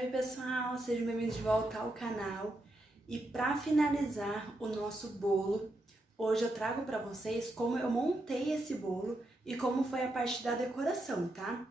Oi pessoal, sejam bem-vindos de volta ao canal. E para finalizar o nosso bolo, hoje eu trago para vocês como eu montei esse bolo e como foi a parte da decoração, tá?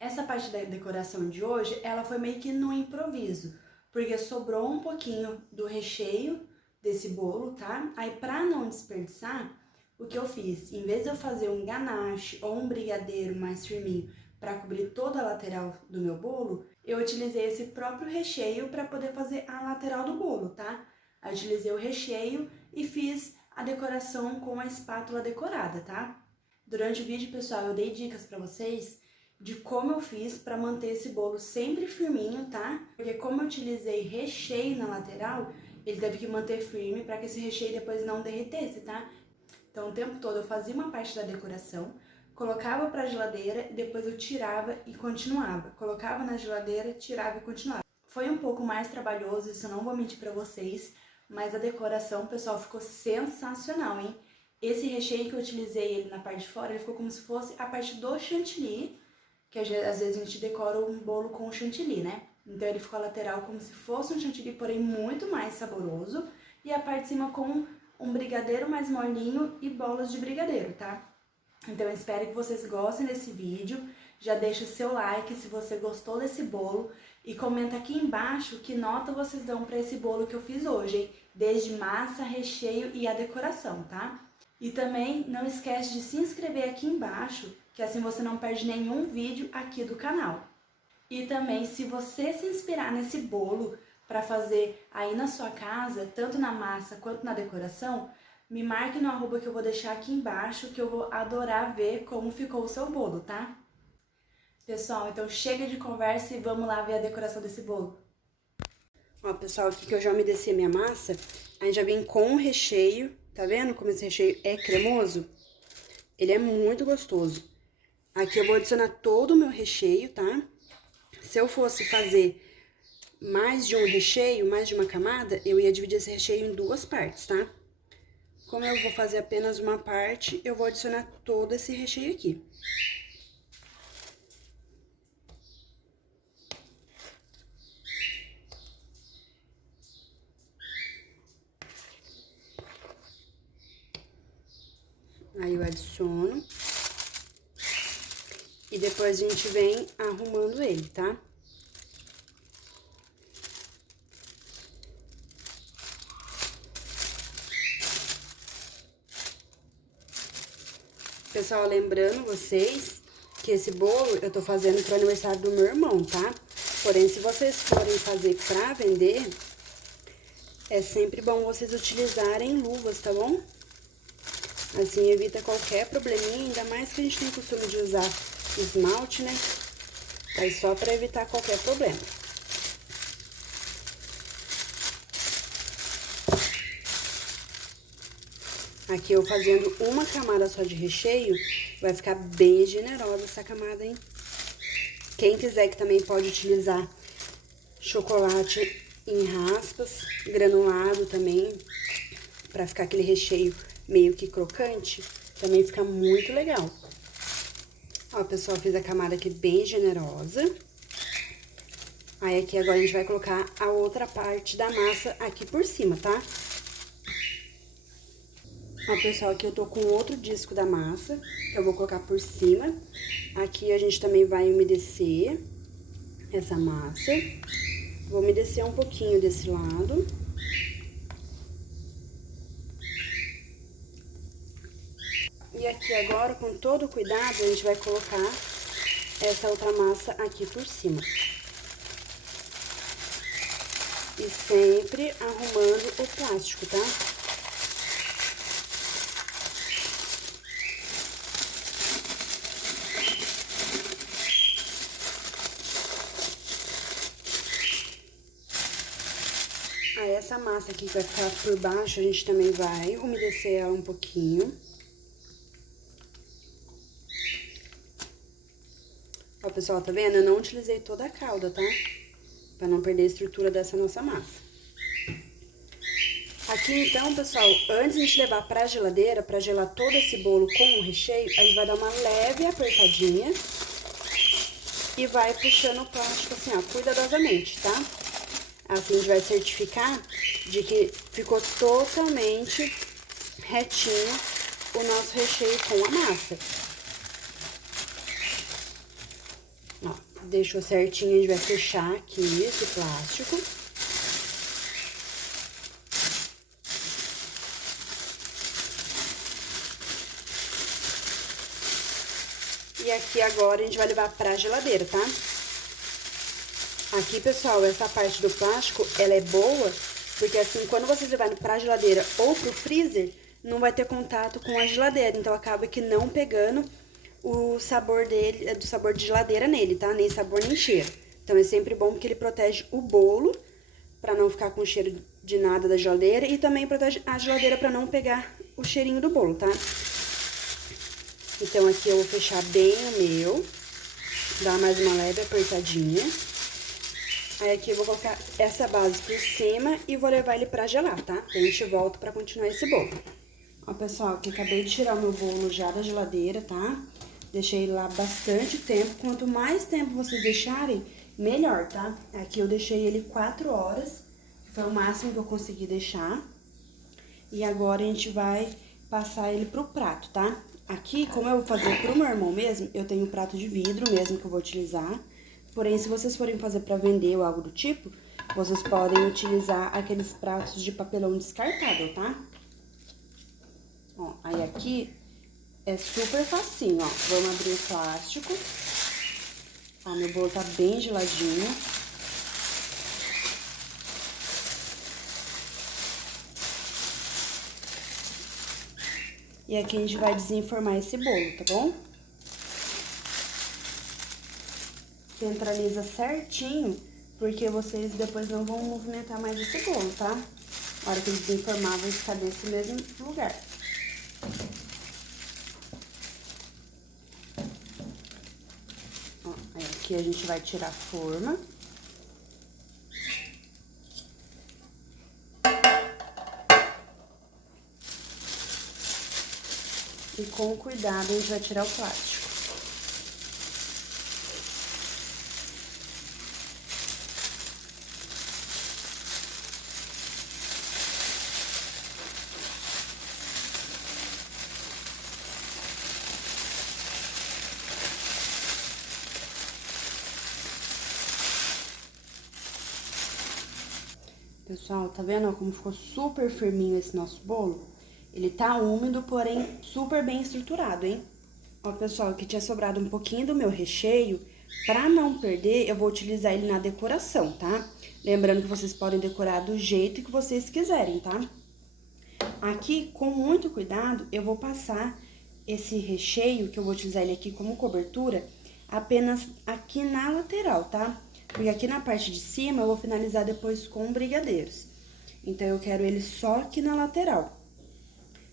Essa parte da decoração de hoje, ela foi meio que no improviso, porque sobrou um pouquinho do recheio desse bolo, tá? Aí para não desperdiçar, o que eu fiz? Em vez de eu fazer um ganache ou um brigadeiro mais firminho para cobrir toda a lateral do meu bolo, eu utilizei esse próprio recheio para poder fazer a lateral do bolo, tá? Eu utilizei o recheio e fiz a decoração com a espátula decorada, tá? Durante o vídeo, pessoal, eu dei dicas para vocês de como eu fiz para manter esse bolo sempre firminho, tá? Porque como eu utilizei recheio na lateral, ele teve que manter firme para que esse recheio depois não derretesse, tá? Então, o tempo todo eu fazia uma parte da decoração, colocava para a geladeira, depois eu tirava e continuava. Colocava na geladeira, tirava e continuava. Foi um pouco mais trabalhoso, isso eu não vou mentir para vocês, mas a decoração, pessoal, ficou sensacional, hein? Esse recheio que eu utilizei ele na parte de fora, ele ficou como se fosse a parte do chantilly, que às vezes a gente decora um bolo com chantilly, né? Então ele ficou a lateral como se fosse um chantilly, porém muito mais saboroso, e a parte de cima com um brigadeiro mais molinho e bolas de brigadeiro, tá? Então eu espero que vocês gostem desse vídeo, já deixa o seu like se você gostou desse bolo e comenta aqui embaixo que nota vocês dão para esse bolo que eu fiz hoje, hein? Desde massa, recheio e a decoração, tá? E também não esquece de se inscrever aqui embaixo, que assim você não perde nenhum vídeo aqui do canal. E também, se você se inspirar nesse bolo para fazer aí na sua casa, tanto na massa quanto na decoração, me marque no arroba que eu vou deixar aqui embaixo, que eu vou adorar ver como ficou o seu bolo, tá? Pessoal, então chega de conversa e vamos lá ver a decoração desse bolo. Ó, pessoal, aqui que eu já umedeci a minha massa, a gente já vem com o recheio, tá vendo como esse recheio é cremoso? Ele é muito gostoso. Aqui eu vou adicionar todo o meu recheio, tá? Se eu fosse fazer mais de um recheio, mais de uma camada, eu ia dividir esse recheio em duas partes, tá? Como eu vou fazer apenas uma parte, eu vou adicionar todo esse recheio aqui. Aí eu adiciono. E depois a gente vem arrumando ele, tá? Pessoal, lembrando vocês que esse bolo eu tô fazendo pro aniversário do meu irmão, tá? Porém, se vocês forem fazer pra vender, é sempre bom vocês utilizarem luvas, tá bom? Assim evita qualquer probleminha, ainda mais que a gente tem costume de usar esmalte, né? Aí só pra evitar qualquer problema. Aqui eu fazendo uma camada só de recheio, vai ficar bem generosa essa camada, hein? Quem quiser que também pode utilizar chocolate em raspas, granulado também, pra ficar aquele recheio meio que crocante, também fica muito legal. Ó, pessoal, fiz a camada aqui bem generosa. Aí aqui agora a gente vai colocar a outra parte da massa aqui por cima, tá? Ó, pessoal, aqui eu tô com outro disco da massa, que eu vou colocar por cima. Aqui a gente também vai umedecer essa massa. Vou umedecer um pouquinho desse lado. E aqui agora, com todo cuidado, a gente vai colocar essa outra massa aqui por cima. E sempre arrumando o plástico, tá? Aí essa massa aqui que vai ficar por baixo, a gente também vai umedecer ela um pouquinho. Ó, pessoal, tá vendo? Eu não utilizei toda a calda, tá? Pra não perder a estrutura dessa nossa massa. Aqui, então, pessoal, antes de a gente levar pra geladeira, pra gelar todo esse bolo com o recheio, a gente vai dar uma leve apertadinha e vai puxando o plástico assim, ó, cuidadosamente, tá? Assim a gente vai certificar de que ficou totalmente retinho o nosso recheio com a massa. Ó, deixou certinho, a gente vai fechar aqui esse plástico. E aqui agora a gente vai levar pra geladeira, tá? Aqui, pessoal, essa parte do plástico, ela é boa, porque assim, quando vocês levarem pra geladeira ou pro freezer, não vai ter contato com a geladeira. Então, acaba que não pegando o sabor dele, do sabor de geladeira nele, tá? Nem sabor, nem cheiro. Então, é sempre bom porque ele protege o bolo, pra não ficar com cheiro de nada da geladeira. E também protege a geladeira pra não pegar o cheirinho do bolo, tá? Então, aqui eu vou fechar bem o meu, dar mais uma leve apertadinha. Aí aqui eu vou colocar essa base por cima e vou levar ele pra gelar, tá? A gente volta pra continuar esse bolo. Ó, pessoal, aqui acabei de tirar o meu bolo já da geladeira, tá? Deixei ele lá bastante tempo. Quanto mais tempo vocês deixarem, melhor, tá? Aqui eu deixei ele 4 horas, que foi o máximo que eu consegui deixar. E agora a gente vai passar ele pro prato, tá? Aqui, como eu vou fazer pro meu irmão mesmo, eu tenho um prato de vidro mesmo que eu vou utilizar. Porém, se vocês forem fazer pra vender ou algo do tipo, vocês podem utilizar aqueles pratos de papelão descartável, tá? Ó, aí aqui é super facinho, ó. Vamos abrir o plástico. Ó, meu bolo tá bem geladinho. E aqui a gente vai desenformar esse bolo, tá bom? Centraliza certinho, porque vocês depois não vão movimentar mais esse bolo, tá? Na hora que eles desenformar, vai ficar nesse mesmo lugar. Ó, aí aqui a gente vai tirar a forma. E com cuidado a gente vai tirar o plástico. Pessoal, tá vendo como ficou super firminho esse nosso bolo? Ele tá úmido, porém super bem estruturado, hein? Ó, pessoal, aqui tinha sobrado um pouquinho do meu recheio. Pra não perder, eu vou utilizar ele na decoração, tá? Lembrando que vocês podem decorar do jeito que vocês quiserem, tá? Aqui, com muito cuidado, eu vou passar esse recheio, que eu vou utilizar ele aqui como cobertura, apenas aqui na lateral, tá? Porque aqui na parte de cima eu vou finalizar depois com brigadeiros. Então, eu quero ele só aqui na lateral.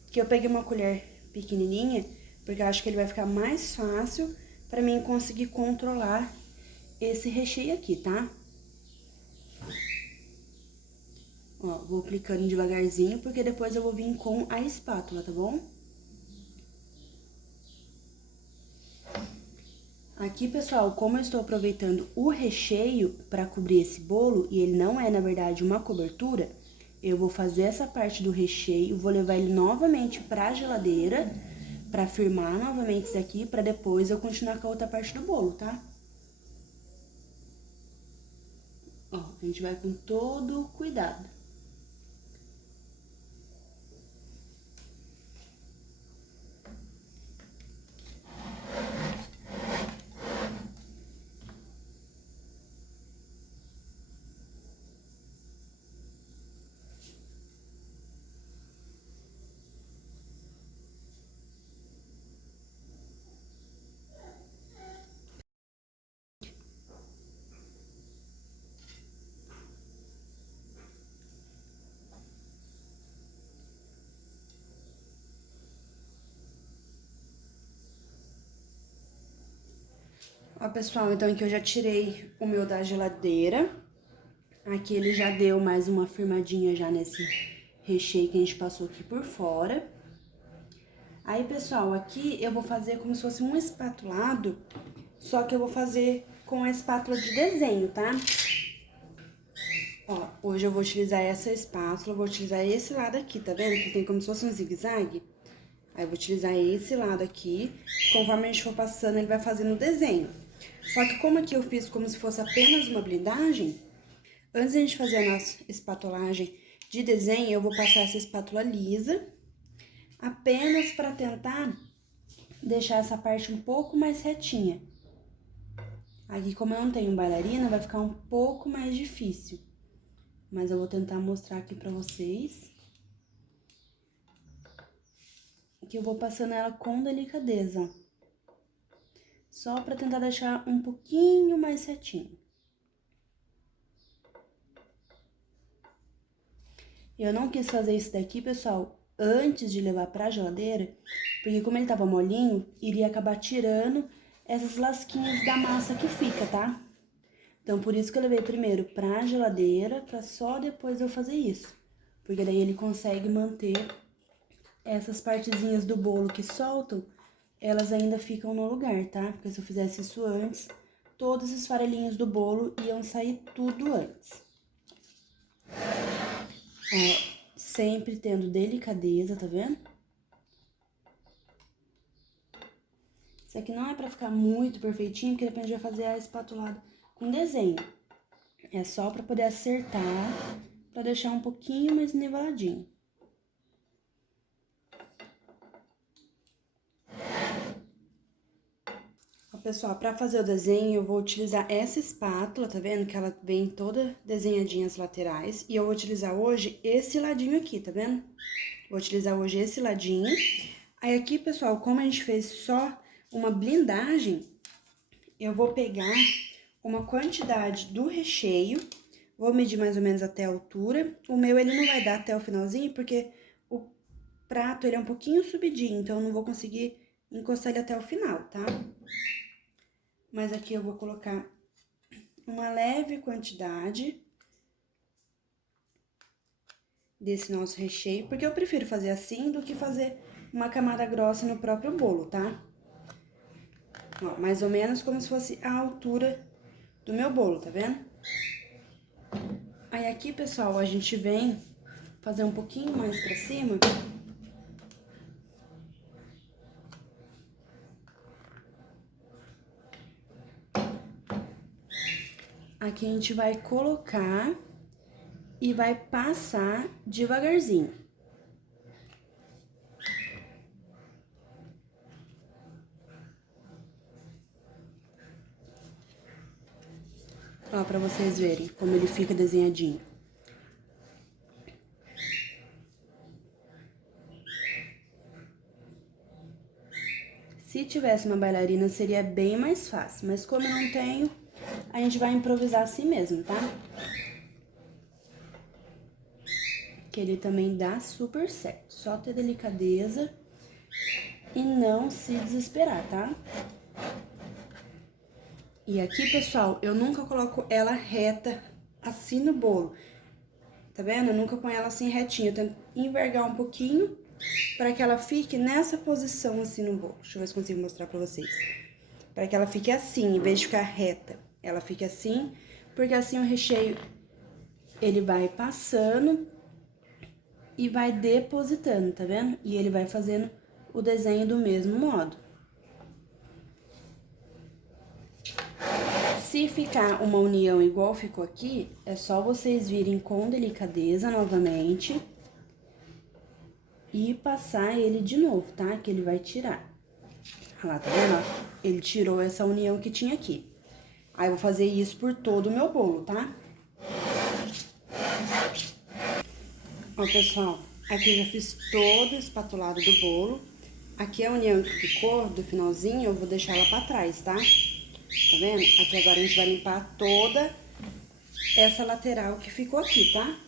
Aqui eu peguei uma colher pequenininha, porque eu acho que ele vai ficar mais fácil pra mim conseguir controlar esse recheio aqui, tá? Ó, vou aplicando devagarzinho, porque depois eu vou vir com a espátula, tá bom? Aqui, pessoal, como eu estou aproveitando o recheio para cobrir esse bolo, e ele não é, na verdade, uma cobertura, eu vou fazer essa parte do recheio, vou levar ele novamente pra geladeira, pra firmar novamente isso aqui, pra depois eu continuar com a outra parte do bolo, tá? Ó, a gente vai com todo cuidado. Ó, pessoal, então aqui eu já tirei o meu da geladeira. Aqui ele já deu mais uma firmadinha já nesse recheio que a gente passou aqui por fora. Aí, pessoal, aqui eu vou fazer como se fosse um espatulado, só que eu vou fazer com a espátula de desenho, tá? Ó, hoje eu vou utilizar essa espátula, vou utilizar esse lado aqui, tá vendo? Que tem como se fosse um zigue-zague. Aí eu vou utilizar esse lado aqui, conforme a gente for passando, ele vai fazendo o desenho. Só que como aqui eu fiz como se fosse apenas uma blindagem, antes de a gente fazer a nossa espatulagem de desenho, eu vou passar essa espátula lisa, apenas para tentar deixar essa parte um pouco mais retinha. Aqui, como eu não tenho bailarina, vai ficar um pouco mais difícil. Mas eu vou tentar mostrar aqui pra vocês. Que eu vou passando ela com delicadeza, ó. Só pra tentar deixar um pouquinho mais retinho. Eu não quis fazer isso daqui, pessoal, antes de levar pra geladeira, porque como ele tava molinho, iria acabar tirando essas lasquinhas da massa que fica, tá? Então, por isso que eu levei primeiro pra geladeira, pra só depois eu fazer isso. Porque daí ele consegue manter essas partezinhas do bolo que soltam, elas ainda ficam no lugar, tá? Porque se eu fizesse isso antes, todos os farelinhos do bolo iam sair tudo antes. Ó, sempre tendo delicadeza, tá vendo? Isso aqui não é pra ficar muito perfeitinho, porque depois a gente vai fazer a espatulada com desenho. É só pra poder acertar, pra deixar um pouquinho mais niveladinho. Ó, pessoal, pra fazer o desenho, eu vou utilizar essa espátula, tá vendo? Que ela vem toda desenhadinha as laterais. E eu vou utilizar hoje esse ladinho aqui, tá vendo? Vou utilizar hoje esse ladinho. Aí aqui, pessoal, como a gente fez só uma blindagem, eu vou pegar uma quantidade do recheio, vou medir mais ou menos até a altura. O meu, ele não vai dar até o finalzinho, porque o prato, ele é um pouquinho subidinho, então eu não vou conseguir encostar ele até o final, tá? Mas aqui eu vou colocar uma leve quantidade desse nosso recheio, porque eu prefiro fazer assim do que fazer uma camada grossa no próprio bolo, tá? Ó, mais ou menos como se fosse a altura do meu bolo, tá vendo? Aí aqui, pessoal, a gente vem fazer um pouquinho mais pra cima. Aqui a gente vai colocar e vai passar devagarzinho. Ó, pra vocês verem como ele fica desenhadinho. Se tivesse uma bailarina, seria bem mais fácil, mas como eu não tenho, a gente vai improvisar assim mesmo, tá? Que ele também dá super certo. Só ter delicadeza e não se desesperar, tá? E aqui, pessoal, eu nunca coloco ela reta assim no bolo. Tá vendo? Eu nunca ponho ela assim retinha. Eu tento envergar um pouquinho para que ela fique nessa posição assim no bolo. Deixa eu ver se consigo mostrar pra vocês. Para que ela fique assim, em vez de ficar reta. Ela fique assim, porque assim o recheio, ele vai passando e vai depositando, tá vendo? E ele vai fazendo o desenho do mesmo modo. Se ficar uma união igual ficou aqui, é só vocês virem com delicadeza novamente e passar ele de novo, tá? Que ele vai tirar. Olha lá, tá vendo? Ele tirou essa união que tinha aqui. Aí, eu vou fazer isso por todo o meu bolo, tá? Ó, pessoal, aqui eu já fiz todo o espatulado do bolo. Aqui a união que ficou do finalzinho, eu vou deixar ela pra trás, tá? Tá vendo? Aqui agora a gente vai limpar toda essa lateral que ficou aqui, tá?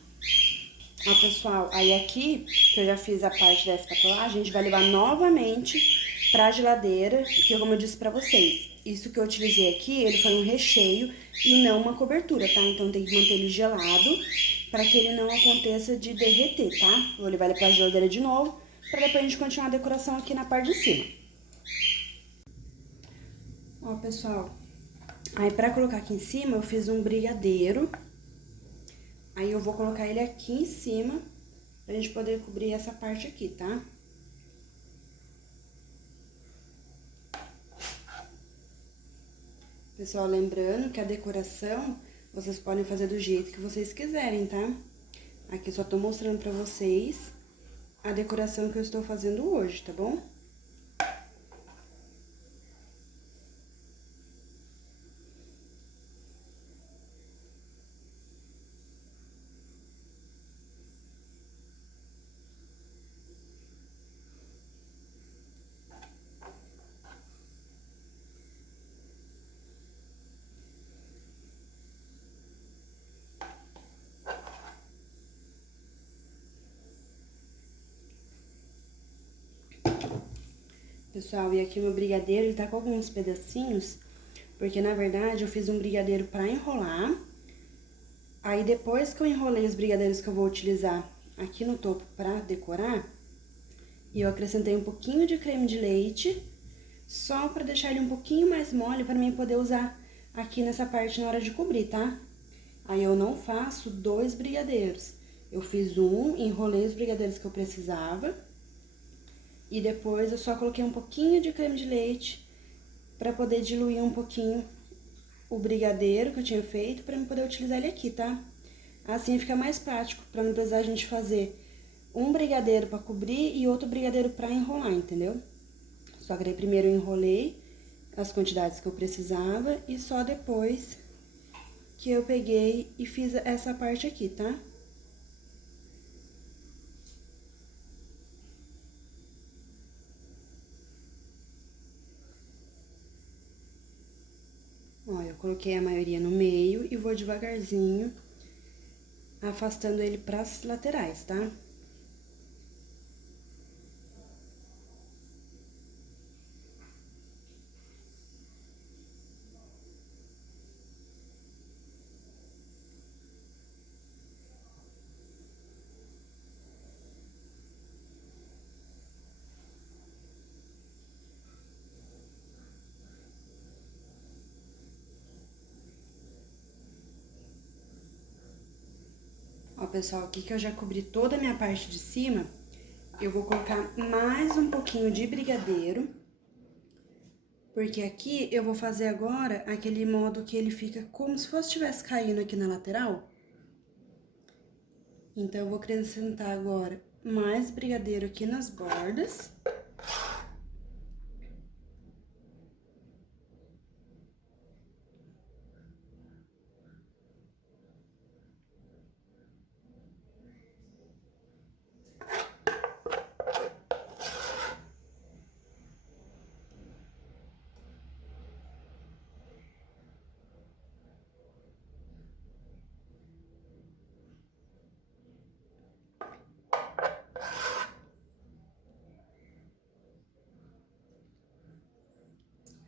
Ó, pessoal, aí aqui, que eu já fiz a parte da espatulagem, a gente vai levar novamente pra geladeira, porque como eu disse pra vocês, isso que eu utilizei aqui, ele foi um recheio e não uma cobertura, tá? Então tem que manter ele gelado pra que ele não aconteça de derreter, tá? Vou levar ele pra geladeira de novo, pra depois a gente continuar a decoração aqui na parte de cima. Ó, pessoal, Aí, pra colocar aqui em cima, eu fiz um brigadeiro. Aí, eu vou colocar ele aqui em cima, pra gente poder cobrir essa parte aqui, tá? Pessoal, lembrando que a decoração, vocês podem fazer do jeito que vocês quiserem, tá? Aqui eu só tô mostrando pra vocês a decoração que eu estou fazendo hoje, tá bom? Pessoal, e aqui o meu brigadeiro, ele tá com alguns pedacinhos, porque na verdade eu fiz um brigadeiro pra enrolar. Aí depois que eu enrolei os brigadeiros que eu vou utilizar aqui no topo pra decorar, eu acrescentei um pouquinho de creme de leite, só pra deixar ele um pouquinho mais mole pra mim poder usar aqui nessa parte na hora de cobrir, tá? Aí eu não faço 2 brigadeiros. Eu fiz um, enrolei os brigadeiros que eu precisava. E depois eu só coloquei um pouquinho de creme de leite pra poder diluir um pouquinho o brigadeiro que eu tinha feito pra eu poder utilizar ele aqui, tá? Assim fica mais prático, pra não precisar a gente fazer um brigadeiro pra cobrir e outro brigadeiro pra enrolar, entendeu? Só que daí primeiro eu enrolei as quantidades que eu precisava e só depois que eu peguei e fiz essa parte aqui, tá? Ó, eu coloquei a maioria no meio e vou devagarzinho afastando ele pras laterais, tá? Ó, pessoal, aqui que eu já cobri toda a minha parte de cima, eu vou colocar mais um pouquinho de brigadeiro, porque aqui eu vou fazer agora aquele modo que ele fica como se fosse estivesse caindo aqui na lateral. Então, eu vou acrescentar agora mais brigadeiro aqui nas bordas.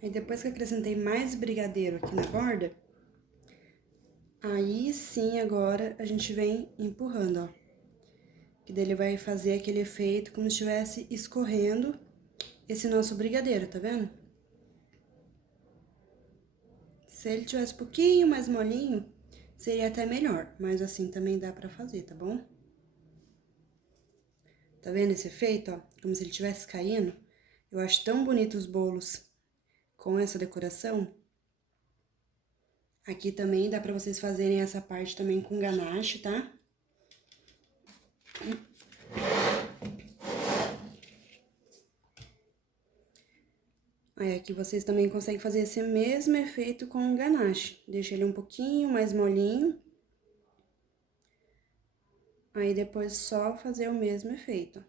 Aí, depois que eu acrescentei mais brigadeiro aqui na borda, aí sim, agora, a gente vem empurrando, ó. Que daí ele vai fazer aquele efeito como se estivesse escorrendo esse nosso brigadeiro, tá vendo? Se ele tivesse um pouquinho mais molinho, seria até melhor, mas assim também dá pra fazer, tá bom? Tá vendo esse efeito, ó? Como se ele estivesse caindo. Eu acho tão bonito os bolos com essa decoração. Aqui também dá pra vocês fazerem essa parte também com ganache, tá? Aí aqui vocês também conseguem fazer esse mesmo efeito com o ganache. Deixa ele um pouquinho mais molinho. Aí depois só fazer o mesmo efeito.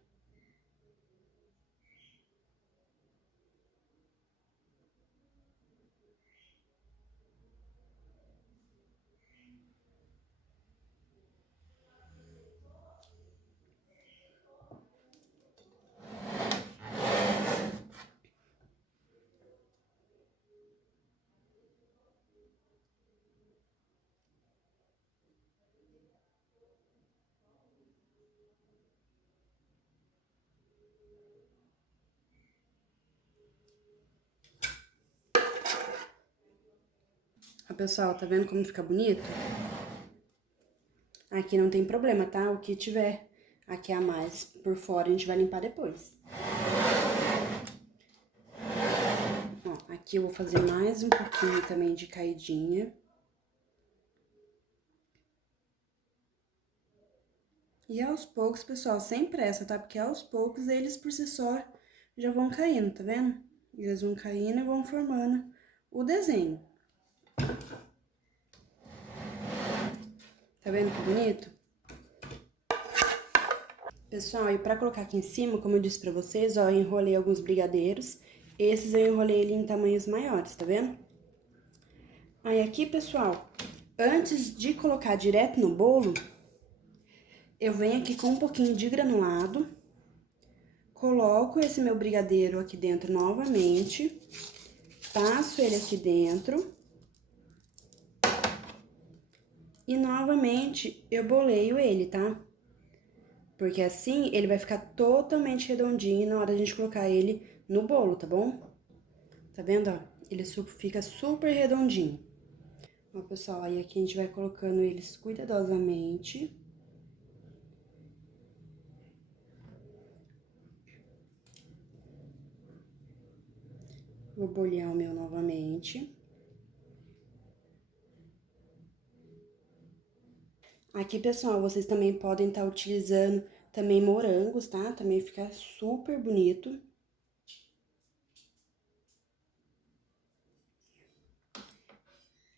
Ó, pessoal, tá vendo como fica bonito? Aqui não tem problema, tá? O que tiver aqui a mais por fora, a gente vai limpar depois. Ó, aqui eu vou fazer mais um pouquinho também de caidinha. E aos poucos, pessoal, sem pressa, tá? Porque aos poucos eles por si só já vão caindo, tá vendo? Eles vão caindo e vão formando o desenho. Tá vendo que bonito? Pessoal, e pra colocar aqui em cima, como eu disse pra vocês, ó, eu enrolei alguns brigadeiros. Esses eu enrolei ele em tamanhos maiores, tá vendo? Aí aqui, pessoal, antes de colocar direto no bolo, eu venho aqui com um pouquinho de granulado, coloco esse meu brigadeiro aqui dentro novamente, passo ele aqui dentro e novamente eu boleio ele, tá? Porque assim ele vai ficar totalmente redondinho na hora de a gente colocar ele no bolo, tá bom? Tá vendo, ó? Ele fica super redondinho. Ó, pessoal, aí aqui a gente vai colocando eles cuidadosamente. Vou bolear o meu novamente. Aqui, pessoal, vocês também podem estar utilizando também morangos, tá? Também fica super bonito.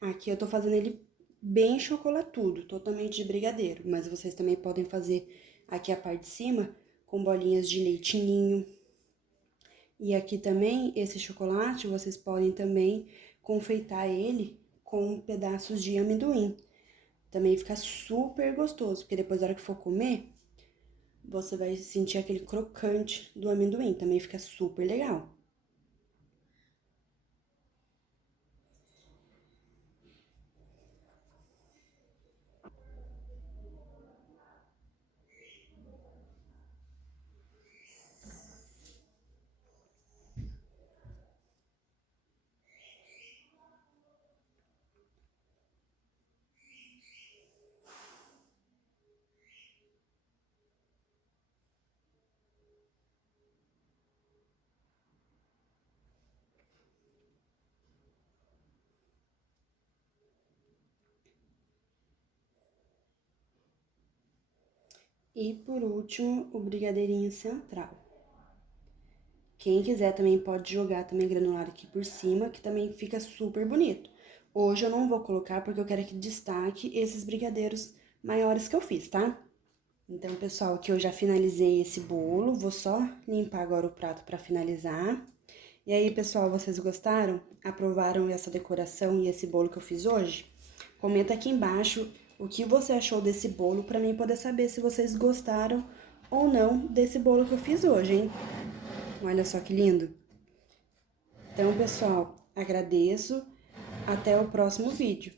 Aqui eu tô fazendo ele bem chocolatudo, totalmente de brigadeiro. Mas vocês também podem fazer aqui a parte de cima com bolinhas de leite ninho. E aqui também, esse chocolate, vocês podem também confeitar ele com pedaços de amendoim. Também fica super gostoso, porque depois, na hora que for comer, você vai sentir aquele crocante do amendoim. Também fica super legal. E por último, o brigadeirinho central. Quem quiser também pode jogar também granulado aqui por cima, que também fica super bonito. Hoje eu não vou colocar porque eu quero que destaque esses brigadeiros maiores que eu fiz, tá? Então, pessoal, aqui eu já finalizei esse bolo, vou só limpar agora o prato pra finalizar. E aí, pessoal, vocês gostaram? Aprovaram essa decoração e esse bolo que eu fiz hoje? Comenta aqui embaixo o que você achou desse bolo pra mim poder saber se vocês gostaram ou não desse bolo que eu fiz hoje, hein? Olha só que lindo! Então, pessoal, agradeço. Até o próximo vídeo.